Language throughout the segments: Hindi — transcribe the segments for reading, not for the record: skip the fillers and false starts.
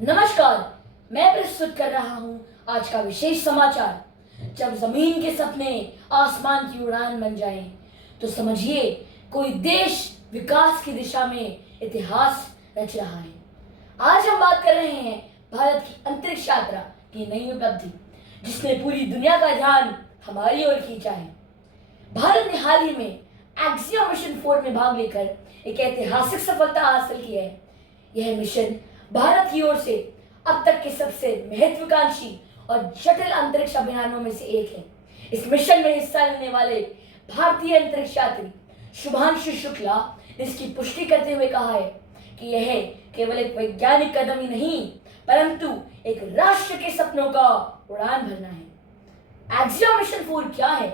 नमस्कार, मैं प्रस्तुत कर रहा हूं आज का विशेष समाचार। जब जमीन के सपने आसमान की उड़ान बन जाएं, तो समझिए कोई देश विकास की दिशा में इतिहास रच रहा है। आज हम बात कर रहे हैं भारत की अंतरिक्ष यात्रा की नई उपलब्धि, जिसने पूरी दुनिया का ध्यान हमारी ओर खींचा है। भारत ने हाल ही में एक्सियोम मिशन 4 में भाग लेकर एक ऐतिहासिक सफलता हासिल की है। यह मिशन भारत की ओर से अब तक के सबसे महत्वाकांक्षी और जटिल अंतरिक्ष अभियानों में से एक है। इस मिशन में हिस्सा लेने वाले भारतीय अंतरिक्ष यात्री शुभांशु शुक्ला ने इसकी पुष्टि करते हुए कहा है कि यह केवल एक वैज्ञानिक कदम ही नहीं, परंतु एक राष्ट्र के सपनों का उड़ान भरना है। एक्सियोम मिशन 4 क्या है?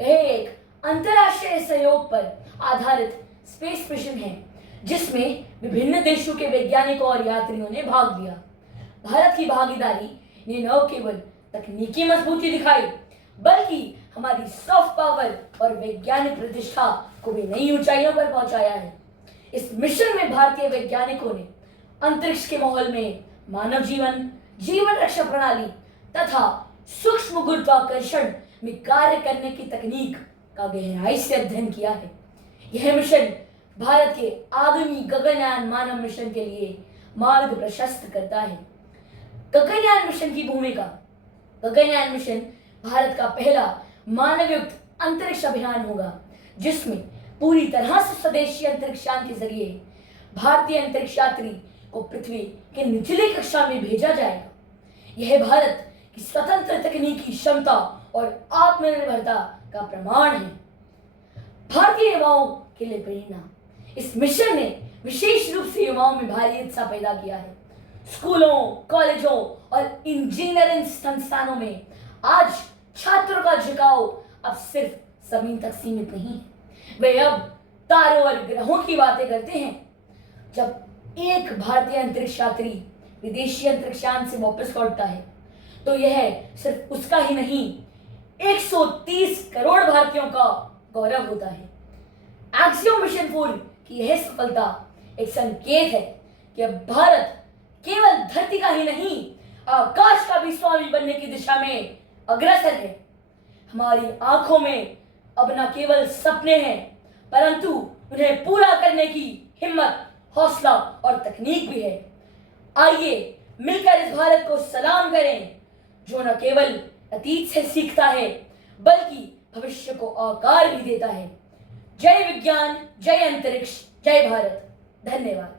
यह एक अंतरराष्ट्रीय सहयोग पर आधारित स्पेस मिशन है, जिसमें विभिन्न देशों के वैज्ञानिकों और यात्रियों ने भाग लिया। भारत की भागीदारी ने न केवल तकनीकी मजबूती दिखाई, बल्कि हमारी सॉफ्ट पावर और वैज्ञानिक प्रतिष्ठा को भी नई ऊंचाइयों पर पहुंचाया है। इस मिशन में भारतीय वैज्ञानिकों ने अंतरिक्ष के माहौल में मानव जीवन, जीवन रक्षा प्रणाली तथा सूक्ष्म गुरुत्वाकर्षण में कार्य करने की तकनीक का गहराई से अध्ययन किया है। यह मिशन भारत के आगामी गगनयान मानव मिशन के लिए मार्ग प्रशस्त करता है। गगनयान मिशन की भूमिका। गगनयान मिशन भारत का पहला मानवयुक्त अंतरिक्ष अभियान होगा, जिसमें पूरी तरह से स्वदेशी अंतरिक्ष यान के जरिए भारतीय अंतरिक्ष यात्री को पृथ्वी के निचली कक्षा में भेजा जाएगा। यह भारत की स्वतंत्र तकनीकी क्षमता और आत्मनिर्भरता का प्रमाण है। भारतीय युवाओं के लिए प्रेरणा। इस मिशन ने विशेष रूप से युवाओं में भारी उत्साह पैदा किया है। स्कूलों, कॉलेजों और इंजीनियरिंग संस्थानों में आज छात्रों का झुकाव अब सिर्फ जमीन तक सीमित नहीं है। वे अब तारों और ग्रहों की बातें करते हैं। जब एक भारतीय अंतरिक्ष यात्री विदेशी अंतरिक्ष यान से वापस लौटता है, तो यह सिर्फ उसका ही नहीं, 130 करोड़ भारतीयों का गौरव होता है। एक्सियोम मिशन 4 की यह सफलता एक संकेत है कि अब भारत केवल धरती का ही नहीं, आकाश का भी स्वामी बनने की दिशा में अग्रसर है। हमारी आंखों में अब न केवल सपने हैं, परंतु उन्हें पूरा करने की हिम्मत, हौसला और तकनीक भी है। आइए मिलकर इस भारत को सलाम करें, जो न केवल अतीत से सीखता है, बल्कि भविष्य को आकार भी देता है। जय विज्ञान, जय अंतरिक्ष, जय भारत। धन्यवाद।